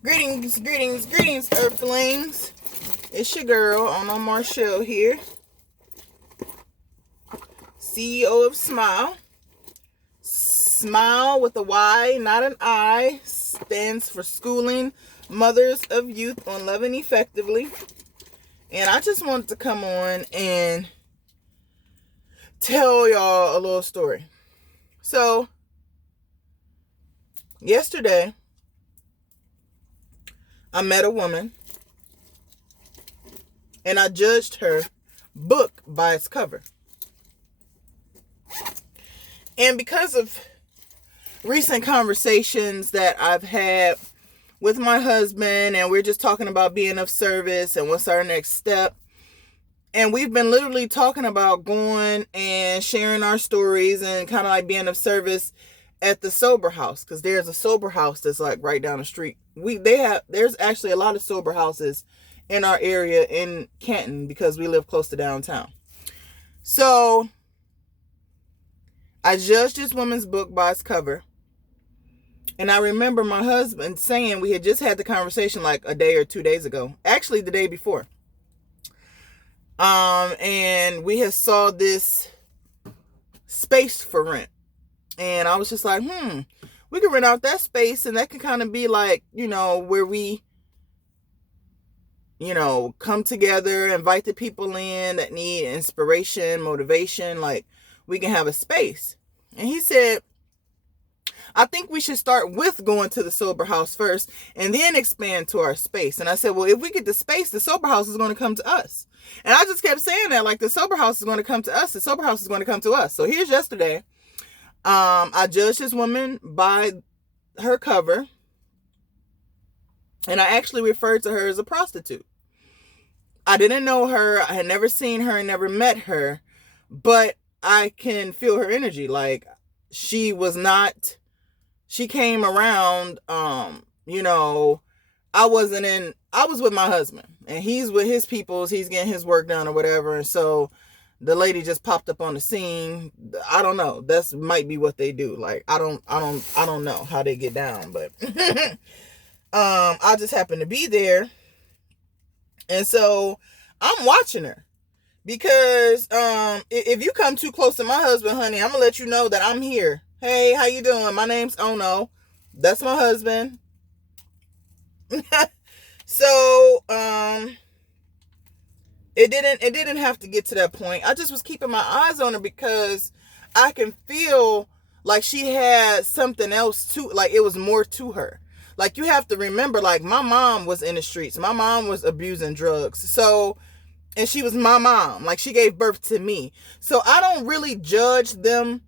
Greetings, Earthlings. It's your girl, Ono Marshall here, CEO of Smile. Smile with a Y, not an I, stands for Schooling Mothers of Youth on Loving Effectively. And I just wanted to come on and tell y'all a little story. So, yesterday, I met a woman and I judged her book by its cover. And because of recent conversations that I've had with my husband, and we're just talking about being of service and what's our next step. And we've been literally talking about going and sharing our stories and kind of like being of service at the sober house, because there's a sober house that's like right down the street. There's actually a lot of sober houses in our area in Canton because we live close to downtown. So I judged this woman's book by its cover. And I remember my husband saying, we had just had the conversation like a day or 2 days ago. Actually, the day before. And we had saw this space for rent. And I was just like, we could rent out that space, and that could kind of be like, where we, come together, invite the people in that need inspiration, motivation, like we can have a space. And he said, I think we should start with going to the sober house first and then expand to our space. And I said, well, if we get the space, the sober house is going to come to us. And I just kept saying that, like, the sober house is going to come to us. The sober house is going to come to us. So here's yesterday. I judged this woman by her cover. And I actually referred to her as a prostitute. I didn't know her. I had never seen her and never met her. But I can feel her energy. Like, she came around, I was with my husband, and he's with his peoples, he's getting his work done or whatever, and so the lady just popped up on the scene. I don't know, that's might be what they do. Like, I don't know how they get down, but I just happened to be there, and so I'm watching her. Because if you come too close to my husband, honey, I'm gonna let you know that I'm here. Hey, how you doing? My name's Ono. That's my husband. So, it didn't have to get to that point. I just was keeping my eyes on her because I can feel like she had something else to, like it was more to her. Like, you have to remember, like, my mom was in the streets. My mom was abusing drugs. So, and she was my mom. Like, she gave birth to me. So I don't really judge them,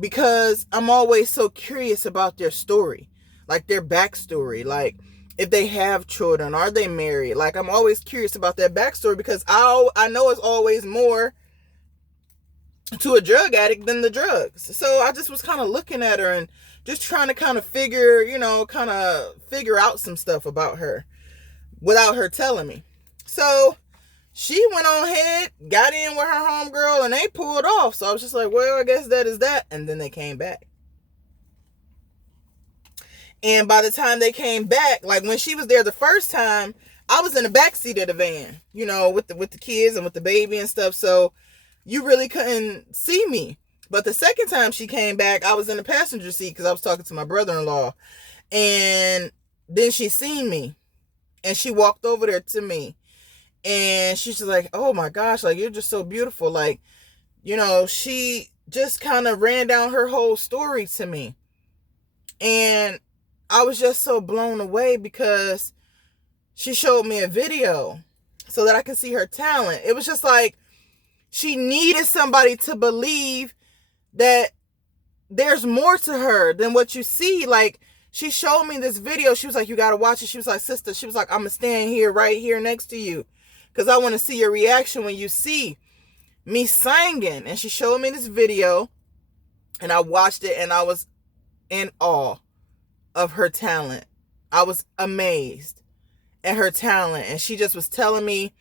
because I'm always so curious about their story, like their backstory, like if they have children, are they married? Like, I'm always curious about their backstory, because I know it's always more to a drug addict than the drugs. So I just was kind of looking at her and just trying to kind of figure out some stuff about her without her telling me. So she went on ahead, got in with her homegirl, and they pulled off. So I was just like, well, I guess that is that. And then they came back. And by the time they came back, like when she was there the first time, I was in the backseat of the van, with the kids and with the baby and stuff. So you really couldn't see me. But the second time she came back, I was in the passenger seat because I was talking to my brother-in-law. And then she seen me. And she walked over there to me. And she's just like, oh my gosh, like, you're just so beautiful. Like, she just kind of ran down her whole story to me. And I was just so blown away because she showed me a video so that I could see her talent. It was just like she needed somebody to believe that there's more to her than what you see. Like, she showed me this video. She was like, you got to watch it. She was like, sister, she was like, I'm going to stand here, right here next to you, because I want to see your reaction when you see me singing. And she showed me this video, and I watched it, and I was in awe of her talent. I was amazed at her talent. And she just was telling me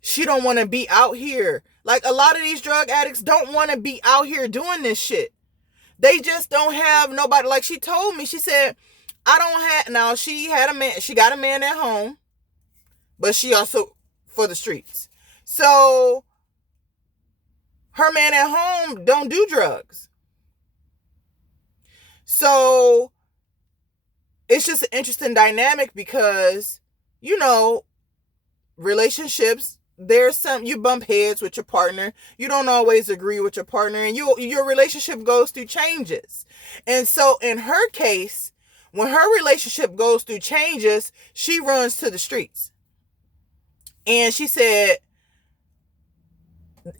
she don't want to be out here. Like, a lot of these drug addicts don't want to be out here doing this shit. They just don't have nobody. Like, she told me, she said, I don't have, now she had a man, she got a man at home, but she also for the streets. So her man at home don't do drugs. So it's just an interesting dynamic because, you know, relationships, there's some, you bump heads with your partner, you don't always agree with your partner, and your relationship goes through changes. And so in her case, when her relationship goes through changes, she runs to the streets. And she said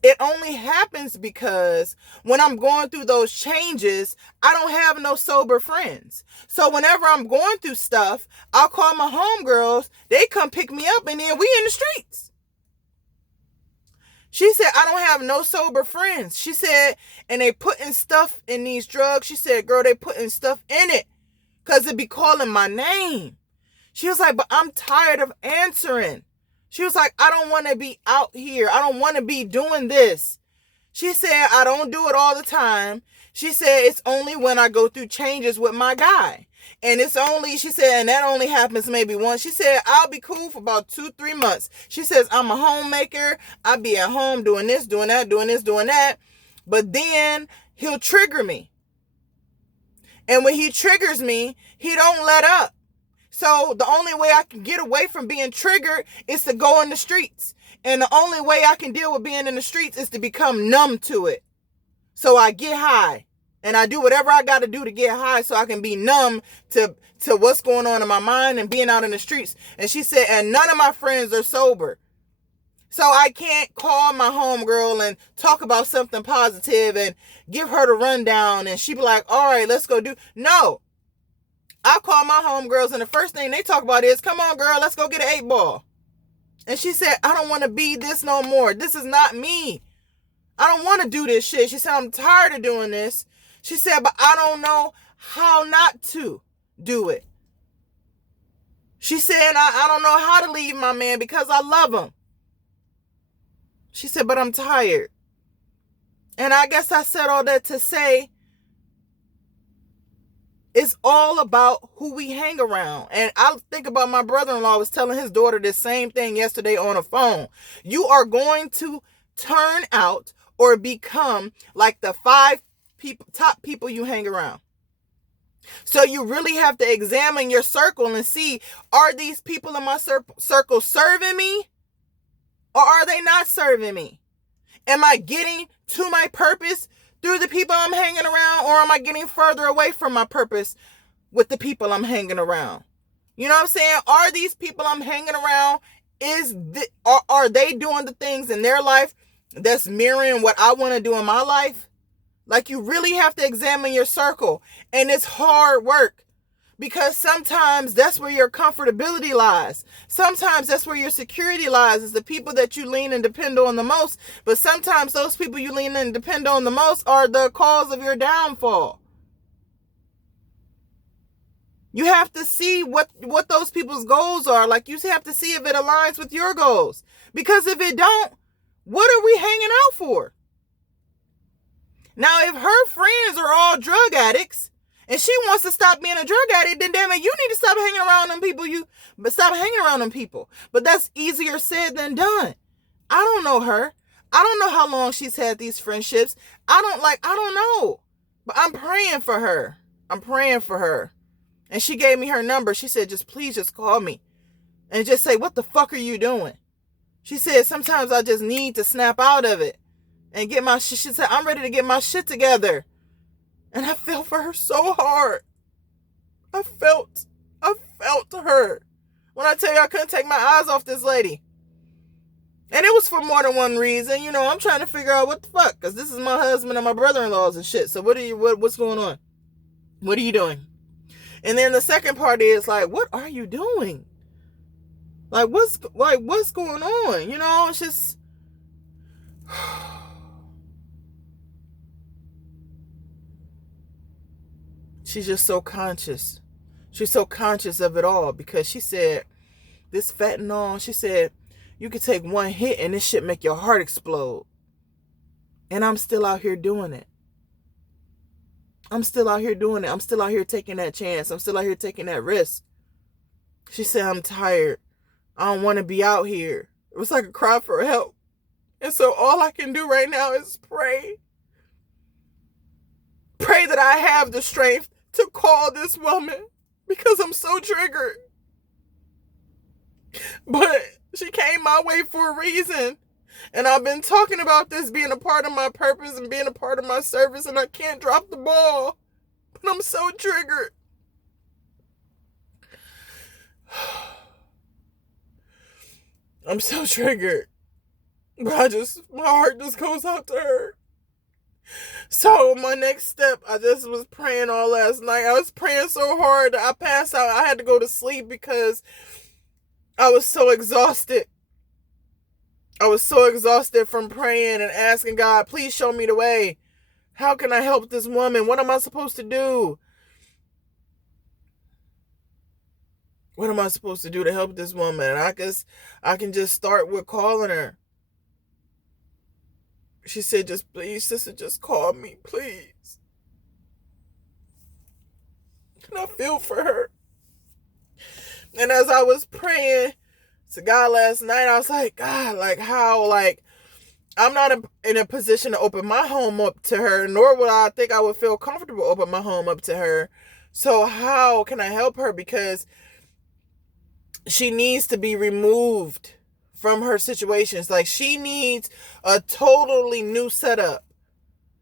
it only happens because when I'm going through those changes, I don't have no sober friends. So whenever I'm going through stuff, I'll call my homegirls, they come pick me up, and then we in the streets. She said, I don't have no sober friends. She said, and they putting stuff in these drugs. She said, girl, they putting stuff in it because it be calling my name. She was like, but I'm tired of answering. She was like, I don't want to be out here. I don't want to be doing this. She said, I don't do it all the time. She said, it's only when I go through changes with my guy. And it's only, she said, and that only happens maybe once. She said, I'll be cool for about 2-3 months. She says, I'm a homemaker. I'll be at home doing this, doing that, doing this, doing that. But then he'll trigger me. And when he triggers me, he don't let up. So the only way I can get away from being triggered is to go in the streets. And the only way I can deal with being in the streets is to become numb to it. So I get high. And I do whatever I got to do to get high so I can be numb to what's going on in my mind and being out in the streets. And she said, and none of my friends are sober. So I can't call my homegirl and talk about something positive and give her the rundown. And she be like, all right, let's go do. No. I call my homegirls and the first thing they talk about is, come on, girl, let's go get an 8-ball. And she said, I don't want to be this no more. This is not me. I don't want to do this shit. She said, I'm tired of doing this. She said, but I don't know how not to do it. She said, I don't know how to leave my man because I love him. She said, but I'm tired. And I guess I said all that to say, it's all about who we hang around. And I think about my brother-in-law was telling his daughter the same thing yesterday on the phone. You are going to turn out or become like the 5 top people you hang around. So you really have to examine your circle and see, are these people in my circle serving me? Or are they not serving me? Am I getting to my purpose through the people I'm hanging around, or am I getting further away from my purpose with the people I'm hanging around? You know what I'm saying? Are these people I'm hanging around, are they doing the things in their life that's mirroring what I want to do in my life? Like, you really have to examine your circle. And it's hard work. Because sometimes that's where your comfortability lies. Sometimes that's where your security lies, is the people that you lean and depend on the most. But sometimes those people you lean and depend on the most are the cause of your downfall. You have to see what those people's goals are. Like, you have to see if it aligns with your goals. Because if it don't, what are we hanging out for? Now, if her friends are all drug addicts, and she wants to stop being a drug addict, then damn it, you need to stop hanging around them people. Stop hanging around them people. But that's easier said than done. I don't know her. I don't know how long she's had these friendships. I don't know. But I'm praying for her. I'm praying for her. And she gave me her number. She said, please just call me. And just say, what the fuck are you doing? She said, sometimes I just need to snap out of it. And get my shit. She said, I'm ready to get my shit together. And I felt for her so hard. I felt her. When I tell you I couldn't take my eyes off this lady. And it was for more than one reason. You know, I'm trying to figure out what the fuck. Because this is my husband and my brother-in-laws and shit. So what's going on? What are you doing? And then the second part is like, what are you doing? Like, what's going on? You know, it's just... She's just so conscious. She's so conscious of it all because she said, this fentanyl, she said, you could take one hit and this shit make your heart explode. And I'm still out here doing it. I'm still out here doing it. I'm still out here taking that chance. I'm still out here taking that risk. She said, I'm tired. I don't want to be out here. It was like a cry for help. And so all I can do right now is pray. Pray that I have the strength to call this woman because I'm so triggered. But she came my way for a reason. And I've been talking about this being a part of my purpose and being a part of my service, and I can't drop the ball. But I'm so triggered. I'm so triggered. But my heart just goes out to her. So my next step, I just was praying all last night. I was praying so hard that I passed out. I had to go to sleep because I was so exhausted. I was so exhausted from praying and asking God, please show me the way. How can I help this woman? What am I supposed to do? What am I supposed to do to help this woman? And I can just start with calling her. She said, just please, sister, just call me, please. And I feel for her. And as I was praying to God last night, I was like, God, like how, like, I'm not in a position to open my home up to her, nor would I think I would feel comfortable open my home up to her. So how can I help her? Because she needs to be removed from her situations. Like, she needs a totally new setup.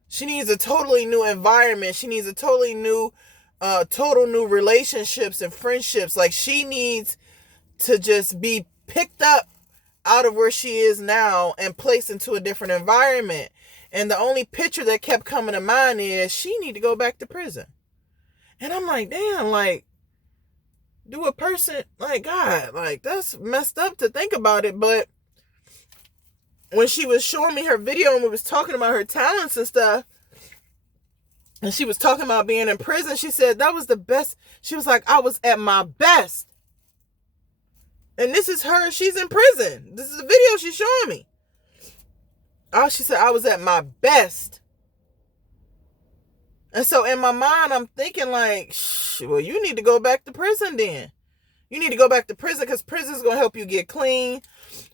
She needs a totally new environment. She needs a totally new, total new relationships and friendships. Like, she needs to just be picked up out of where she is now and placed into a different environment. And the only picture that kept coming to mind is she need to go back to prison. And I'm like, damn, like, do a person, like, God, like, that's messed up to think about it. But when she was showing me her video and we was talking about her talents and stuff, and she was talking about being in prison, she said that was the best. She was like, I was at my best. And this is her. She's in prison. This is the video she's showing me. Oh, she said, I was at my best. And so in my mind, I'm thinking like, well, you need to go back to prison then. You need to go back to prison because prison's going to help you get clean.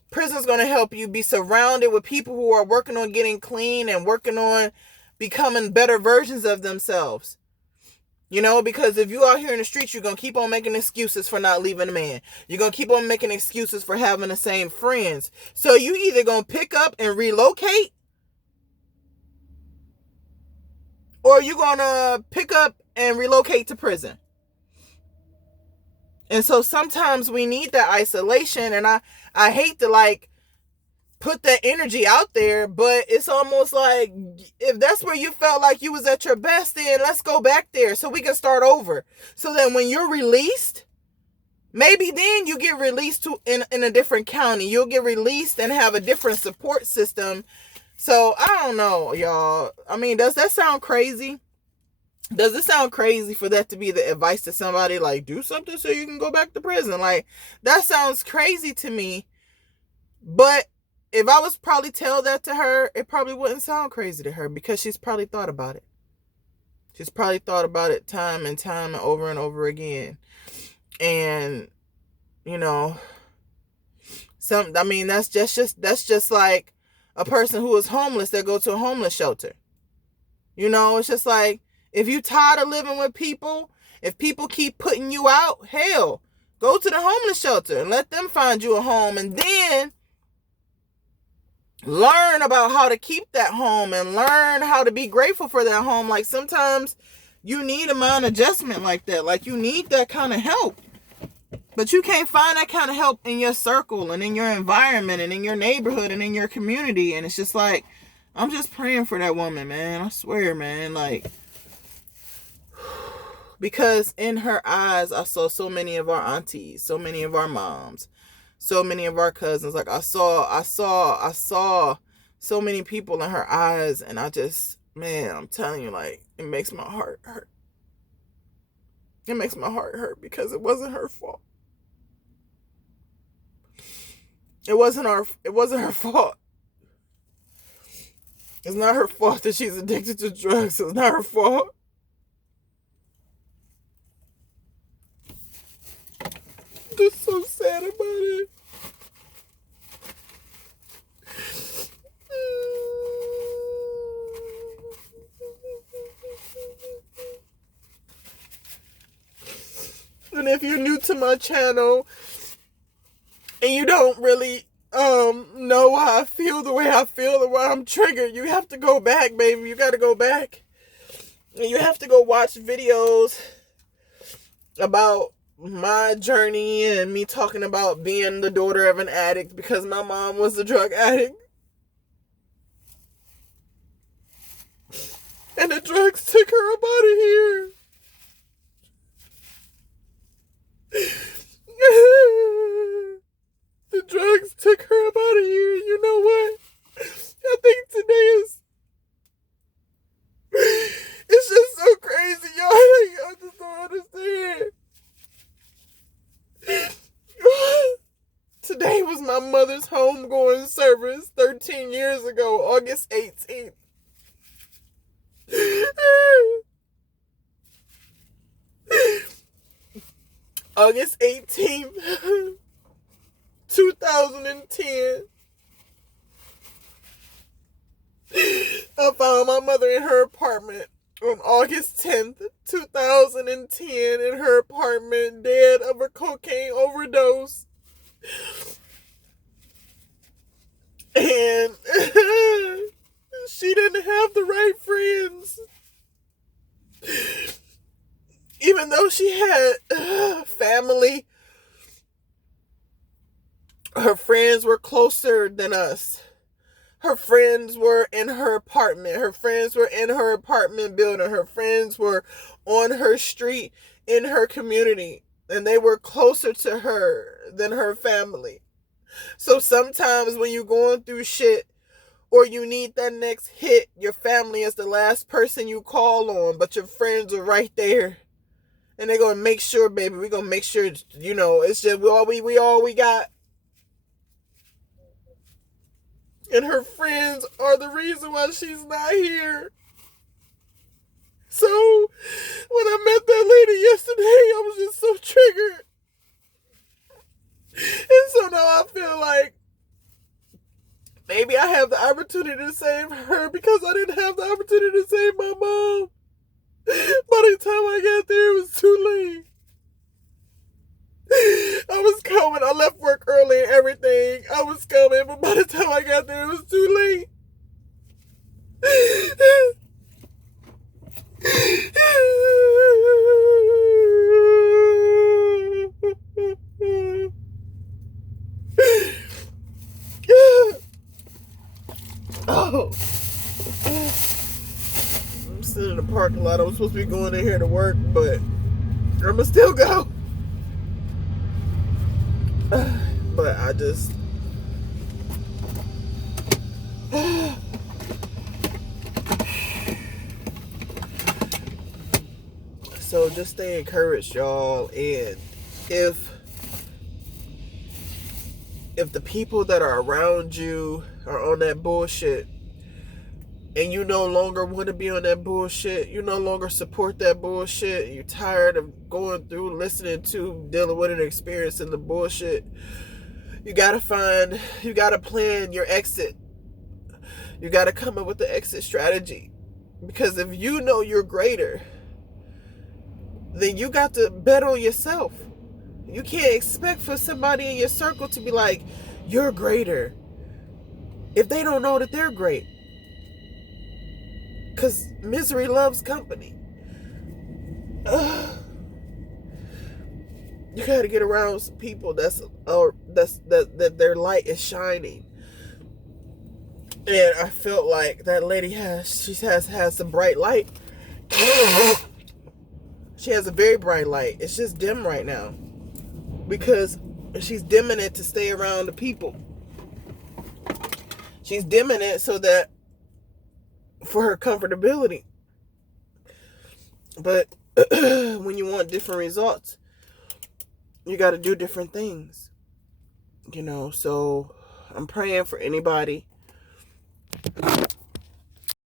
Prison's going to help you be surrounded with people who are working on getting clean and working on becoming better versions of themselves. You know, because if you out here in the streets, you're going to keep on making excuses for not leaving a man. You're going to keep on making excuses for having the same friends. So you either going to pick up and relocate, or you're going to pick up and relocate to prison. And so sometimes we need that isolation. And I hate to like put that energy out there, but it's almost like if that's where you felt like you was at your best, then let's go back there so we can start over. So that when you're released, maybe then you get released to in a different county. You'll get released and have a different support system. So I don't know, y'all. I mean, does that sound crazy? Does it sound crazy for that to be the advice to somebody, like, do something so you can go back to prison? Like, that sounds crazy to me. But if I was probably tell that to her, it probably wouldn't sound crazy to her because she's probably thought about it. She's probably thought about it time and time and over again. And, you know, that's just like a person who is homeless that go to a homeless shelter. You know, it's just like, if you tired of living with people, if people keep putting you out, hell, go to the homeless shelter and let them find you a home, and then learn about how to keep that home and learn how to be grateful for that home. Like, sometimes you need a mind adjustment like that. Like, you need that kind of help. But you can't find that kind of help in your circle and in your environment and in your neighborhood and in your community. And it's just like, I'm just praying for that woman, man. I swear, man. Like, because in her eyes, I saw so many of our aunties, so many of our moms, so many of our cousins. Like, I saw so many people in her eyes, and I just, man, I'm telling you, like, it makes my heart hurt. It makes my heart hurt because it wasn't her fault. It wasn't her fault. It's not her fault that she's addicted to drugs. It's not her fault. Just so sad about it. And if you're new to my channel and you don't really know why I feel the way I feel or why I'm triggered, you have to go back, baby. You got to go back. And you have to go watch videos about my journey and me talking about being the daughter of an addict because my mom was a drug addict. And the drugs took her up out of here. The drugs took her up out of here. You know what? I think today is... It's just so crazy, y'all. I just don't understand. Today was my mother's homegoing service 13 years ago, August 18th. August 18th, 2010. I found my mother in her apartment on August 10th, 2010, in her apartment, dead of a cocaine overdose. And she didn't have the right friends. Even though she had family, her friends were closer than us. Her friends were in her apartment. Her friends were in her apartment building. Her friends were on her street, in her community. And they were closer to her than her family. So sometimes when you're going through shit or you need that next hit, your family is the last person you call on, but your friends are right there. And they're going to make sure, baby, we're going to make sure, you know, it's just we all we got. And her friends are the reason why she's not here. So, when I met that lady yesterday, I was just so triggered. And so now I feel like maybe I have the opportunity to save her because I didn't have the opportunity to save my mom. By the time I got there, it was too late. I was coming. I left work early and everything. I was coming, but by the time I got there, it was too late. Oh. I'm sitting in the parking lot. I was supposed to be going in here to work, but I'm gonna still go. But I just... So just stay encouraged, y'all. And if the people that are around you are on that bullshit and you no longer want to be on that bullshit, you no longer support that bullshit, you're tired of going through, listening to, dealing with and experiencing the bullshit, you gotta plan your exit. You gotta come up with the exit strategy. Because if you know you're greater, then you got to bet on yourself. You can't expect for somebody in your circle to be like, you're greater, if they don't know that they're great. Because misery loves company. You gotta get around some people that their light is shining. And I felt like that lady has some bright light. She has a very bright light. It's just dim right now because she's dimming it to stay around the people. She's dimming it so that for her comfortability. But when you want different results, you got to do different things, you know. So I'm praying for anybody